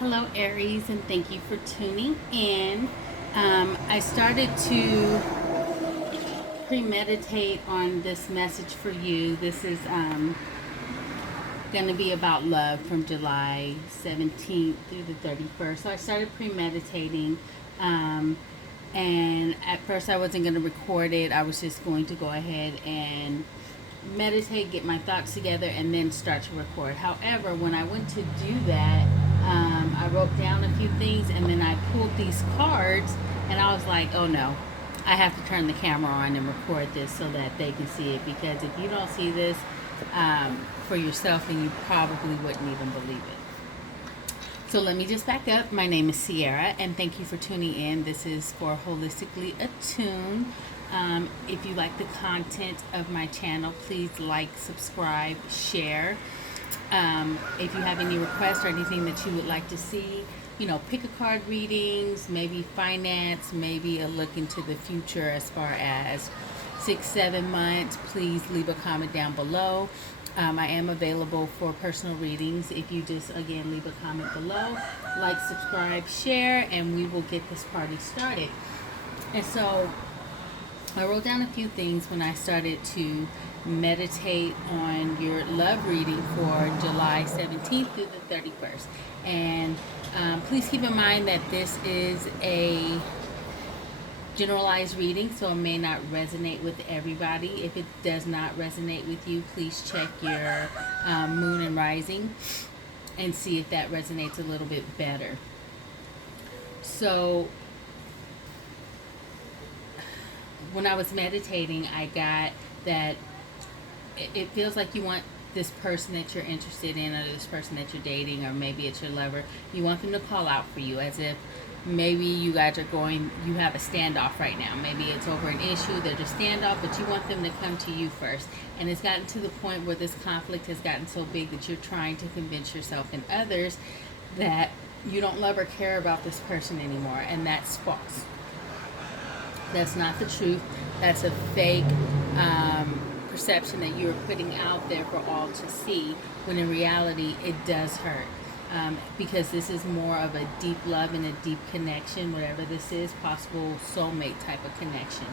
Hello, Aries, and thank you for tuning in. I started to premeditate on this message for you. This is going to be about love from July 17th through the 31st. So I started premeditating, um, and at first I wasn't going to record it. I was just going to go ahead and meditate, get my thoughts together, and then start to record. However, when I went to do that, I wrote down a few things and then I pulled these cards and I was like, oh no, I have to turn the camera on and record this so that they can see it, because if you don't see this for yourself, then you probably wouldn't even believe it. So let me just back up. My name is Sierra, and thank you for tuning in. This is for Holistically Attuned. If you like the content of my channel, please like, subscribe, share. If you have any requests or anything that you would like to see, pick a card readings, maybe finance, maybe a look into the future as far as 6-7 months, please leave a comment down below. I am available for personal readings. If you just, again, leave a comment below, like, subscribe, share, and we will get this party started. And so I wrote down a few things when I started to meditate on your love reading for July 17th through the 31st. And please keep in mind that this is a generalized reading, so it may not resonate with everybody. If it does not resonate with you, please check your moon and rising and see if that resonates a little bit better. So when I was meditating, I got that it feels like you want this person that you're interested in, or this person that you're dating, or maybe it's your lover, you want them to call out for you, as if maybe you guys you have a standoff right now. Maybe it's over an issue, they're just standoff, but you want them to come to you first. And it's gotten to the point where this conflict has gotten so big that you're trying to convince yourself and others that you don't love or care about this person anymore, and that's false. That's not the truth. That's a fake perception that you're putting out there for all to see, when in reality it does hurt. Because this is more of a deep love and a deep connection, whatever this is, possible soulmate type of connection.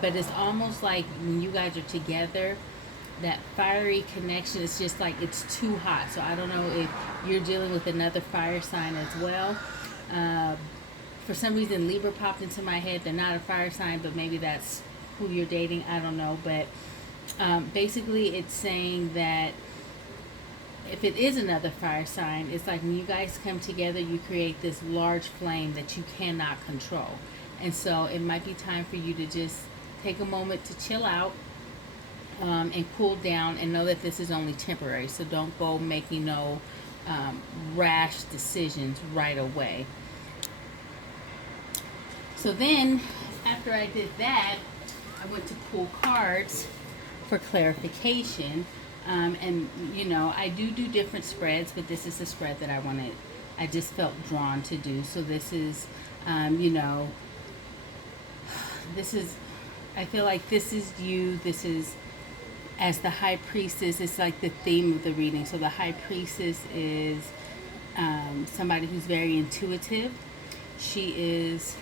But it's almost like when you guys are together, that fiery connection is just like it's too hot. So I don't know if you're dealing with another fire sign as well. For some reason, Libra popped into my head. They're not a fire sign, but maybe that's who you're dating. I don't know. But basically, it's saying that if it is another fire sign, it's like when you guys come together, you create this large flame that you cannot control. And so it might be time for you to just take a moment to chill out and cool down, and know that this is only temporary. So don't go making no rash decisions right away. So then, after I did that, I went to pull cards for clarification. And I do different spreads, but this is the spread that I just felt drawn to do. So this is, this is, I feel like this is you. This is, as the high priestess, it's like the theme of the reading. So the high priestess is somebody who's very intuitive. She is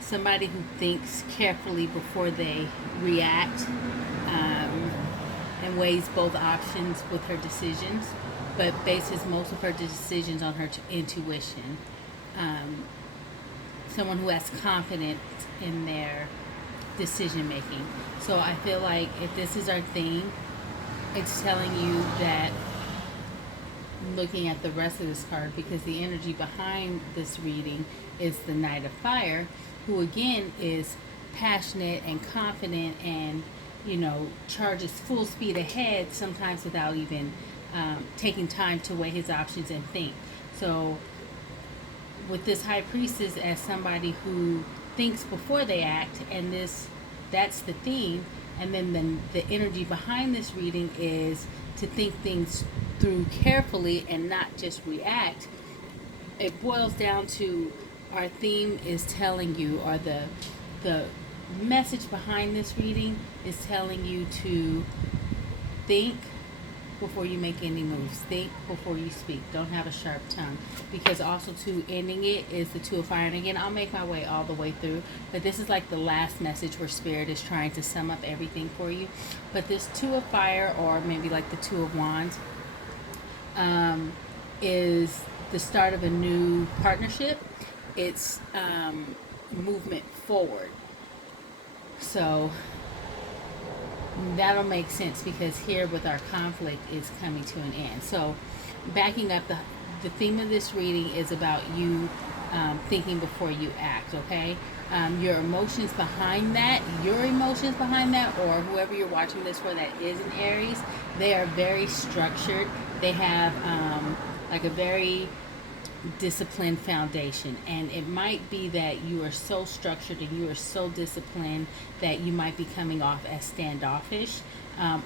somebody who thinks carefully before they react, and weighs both options with her decisions, but bases most of her decisions on her intuition. Someone who has confidence in their decision making. So I feel like if this is our theme, it's telling you that, looking at the rest of this card, because the energy behind this reading is the Knight of Fire, who again is passionate and confident and charges full speed ahead, sometimes without even taking time to weigh his options and think. So with this high priestess as somebody who thinks before they act, and that's the theme. And then the energy behind this reading is to think things through carefully and not just react. It boils down to, our theme is telling you, or the message behind this reading is telling you to think before you make any moves. Think before you speak. Don't have a sharp tongue. Because also too, ending it is the Two of Fire. And again, I'll make my way all the way through. But this is like the last message where Spirit is trying to sum up everything for you. But this Two of Fire, or maybe like the Two of Wands, is the start of a new partnership. It's movement forward. So that'll make sense, because here with our conflict is coming to an end. So backing up, the theme of this reading is about you thinking before you act, okay? Your emotions behind that, or whoever you're watching this for that is an Aries, they are very structured. They have like a very disciplined foundation, and it might be that you are so structured and you are so disciplined that you might be coming off as standoffish,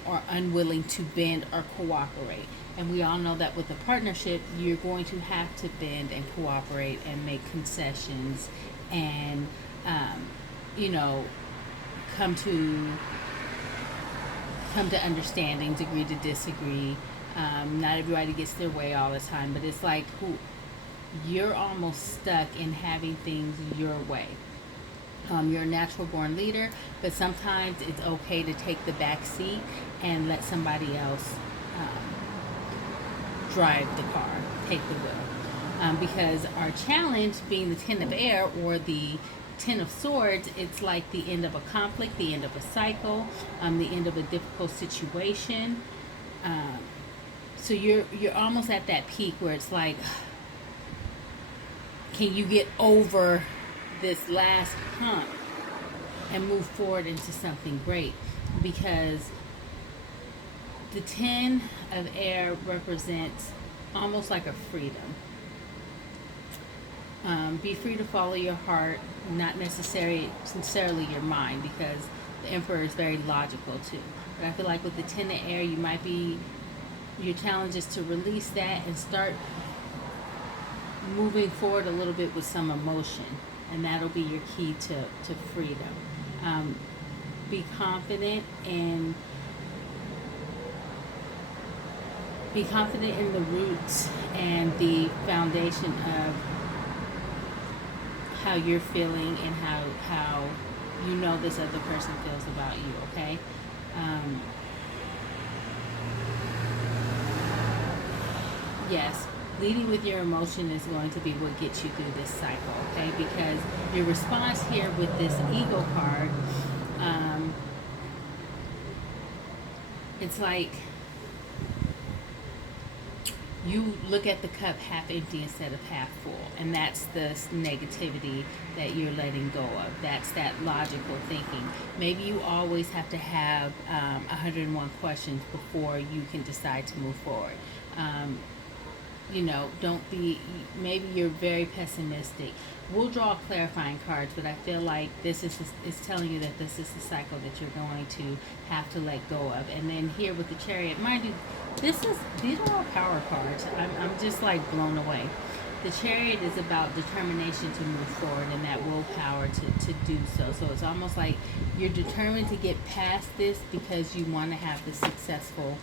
or unwilling to bend or cooperate. And we all know that with a partnership, you're going to have to bend and cooperate and make concessions, and you know, come to understandings, agree to disagree. Not everybody gets their way all the time, but it's like you're almost stuck in having things your way. You're a natural born leader, but sometimes it's okay to take the back seat and let somebody else drive the car, take the wheel. Because our challenge, being the Ten of Air or the Ten of Swords, it's like the end of a conflict, the end of a cycle, the end of a difficult situation. So you're almost at that peak where it's like, can you get over this last hump and move forward into something great? Because the Ten of Air represents almost like a freedom. Be free to follow your heart, not necessarily your mind, because the Emperor is very logical too. But I feel like with the Ten of Air, your challenge is to release that and start moving forward a little bit with some emotion, and that'll be your key to freedom. Be confident in the roots and the foundation of how you're feeling and how you know this other person feels about you, okay? Yes, leading with your emotion is going to be what gets you through this cycle, okay? Because your response here with this Ego card, it's like you look at the cup half empty instead of half full, and that's the negativity that you're letting go of. That's that logical thinking. Maybe you always have to have 101 questions before you can decide to move forward. Don't be, maybe you're very pessimistic. We'll draw clarifying cards, but I feel like this is telling you that this is the cycle that you're going to have to let go of. And then here with the Chariot, mind you, these are all power cards. I'm just like blown away. The Chariot is about determination to move forward and that willpower to do so. So it's almost like you're determined to get past this because you want to have the successful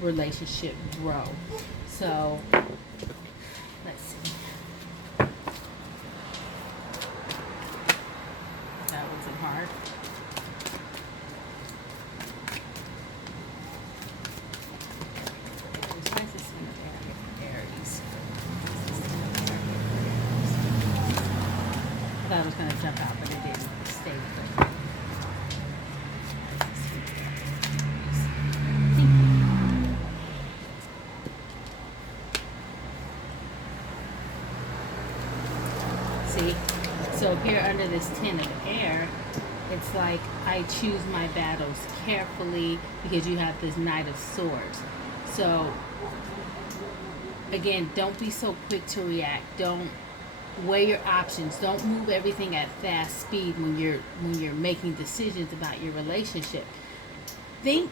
relationship grow. So let's see. That wasn't hard. Aries. I thought it was going to jump out, but it didn't. It stayed put. See? So here under this Ten of Air, it's like I choose my battles carefully because you have this Knight of Swords. So again, don't be so quick to react. Don't weigh your options. Don't move everything at fast speed when you're making decisions about your relationship. Think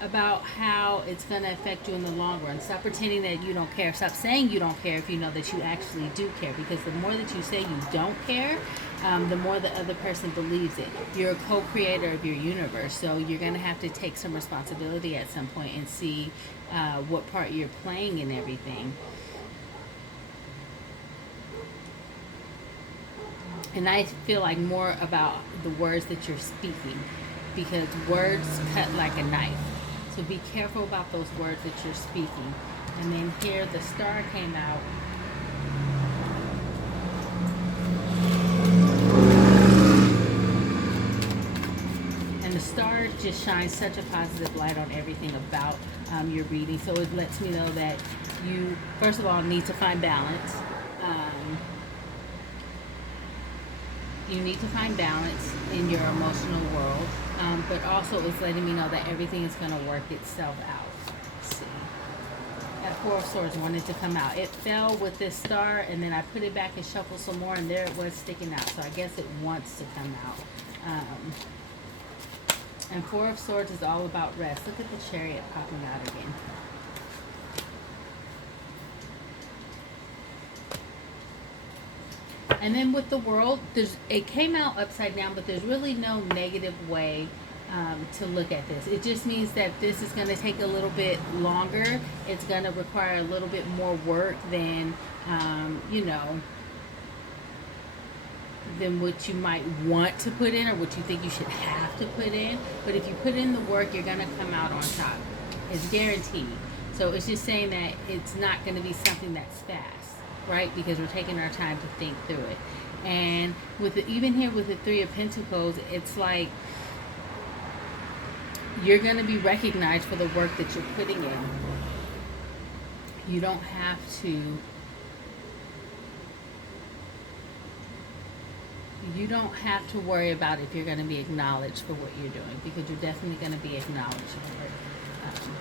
about how it's going to affect you in the long run. Stop pretending that you don't care. Stop saying you don't care if you know that you actually do care, because the more that you say you don't care, the more the other person believes it. You're a co-creator of your universe, so you're going to have to take some responsibility at some point and see what part you're playing in everything. And I feel like more about the words that you're speaking, because words cut like a knife. So be careful about those words that you're speaking. And then here the star came out. And the star just shines such a positive light on everything about your reading. So it lets me know that you, first of all, need to find balance. You need to find balance in your emotional world, but also it's letting me know that everything is going to work itself out. Let's see. That Four of Swords wanted to come out. It fell with this star, and then I put it back and shuffled some more, and there it was sticking out. So I guess it wants to come out. And Four of Swords is all about rest. Look at the Chariot popping out again. And then with the World, it came out upside down, but there's really no negative way to look at this. It just means that this is going to take a little bit longer. It's going to require a little bit more work than, than what you might want to put in or what you think you should have to put in. But if you put in the work, you're going to come out on top. It's guaranteed. So it's just saying that it's not going to be something that's fast. Right, because we're taking our time to think through it. And with even here with the Three of Pentacles, it's like you're going to be recognized for the work that you're putting in. You don't have to worry about if you're going to be acknowledged for what you're doing, because you're definitely going to be acknowledged for it.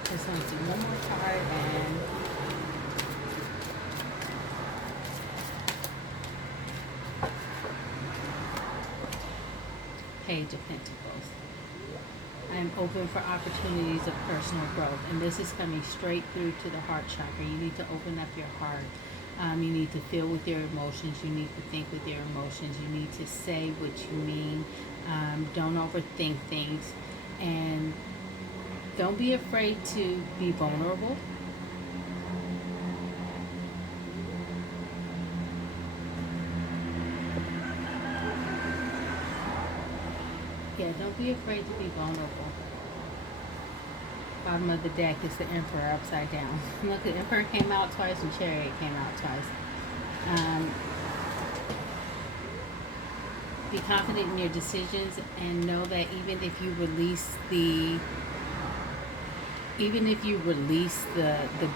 Just want to do one more card and Page of Pentacles. I am open for opportunities of personal growth, and this is coming straight through to the heart chakra. You need to open up your heart. You need to feel with your emotions. You need to think with your emotions. You need to say what you mean. Don't overthink things, and don't be afraid to be vulnerable. Yeah, don't be afraid to be vulnerable. Bottom of the deck is the Emperor upside down. Look, the Emperor came out twice and Chariot came out twice. Be confident in your decisions and know that even if you release the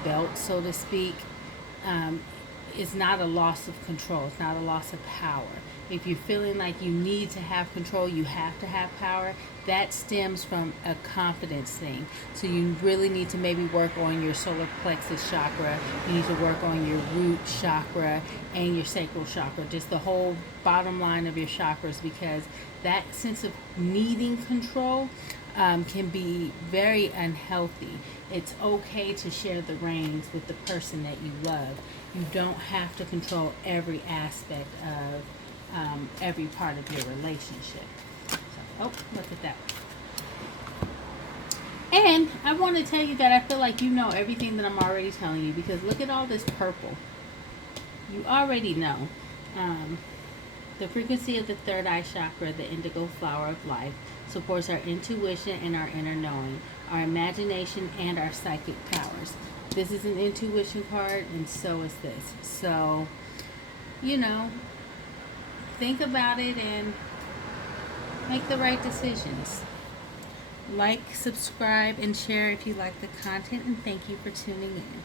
belt, so to speak, it's not a loss of control. It's not a loss of power. If you're feeling like you need to have control, you have to have power, that stems from a confidence thing. So you really need to maybe work on your solar plexus chakra. You need to work on your root chakra and your sacral chakra, just the whole bottom line of your chakras, because that sense of needing control can be very unhealthy. It's okay to share the reins with the person that you love. You don't have to control every aspect of every part of your relationship. So, oh, look at that. And I want to tell you that I feel like you know everything that I'm already telling you, because look at all this purple. You already know. The frequency of the third eye chakra, the indigo flower of life, supports our intuition and our inner knowing, our imagination and our psychic powers. This is an intuition card, and so is this. So, think about it and make the right decisions. Like, subscribe, and share if you like the content, and thank you for tuning in.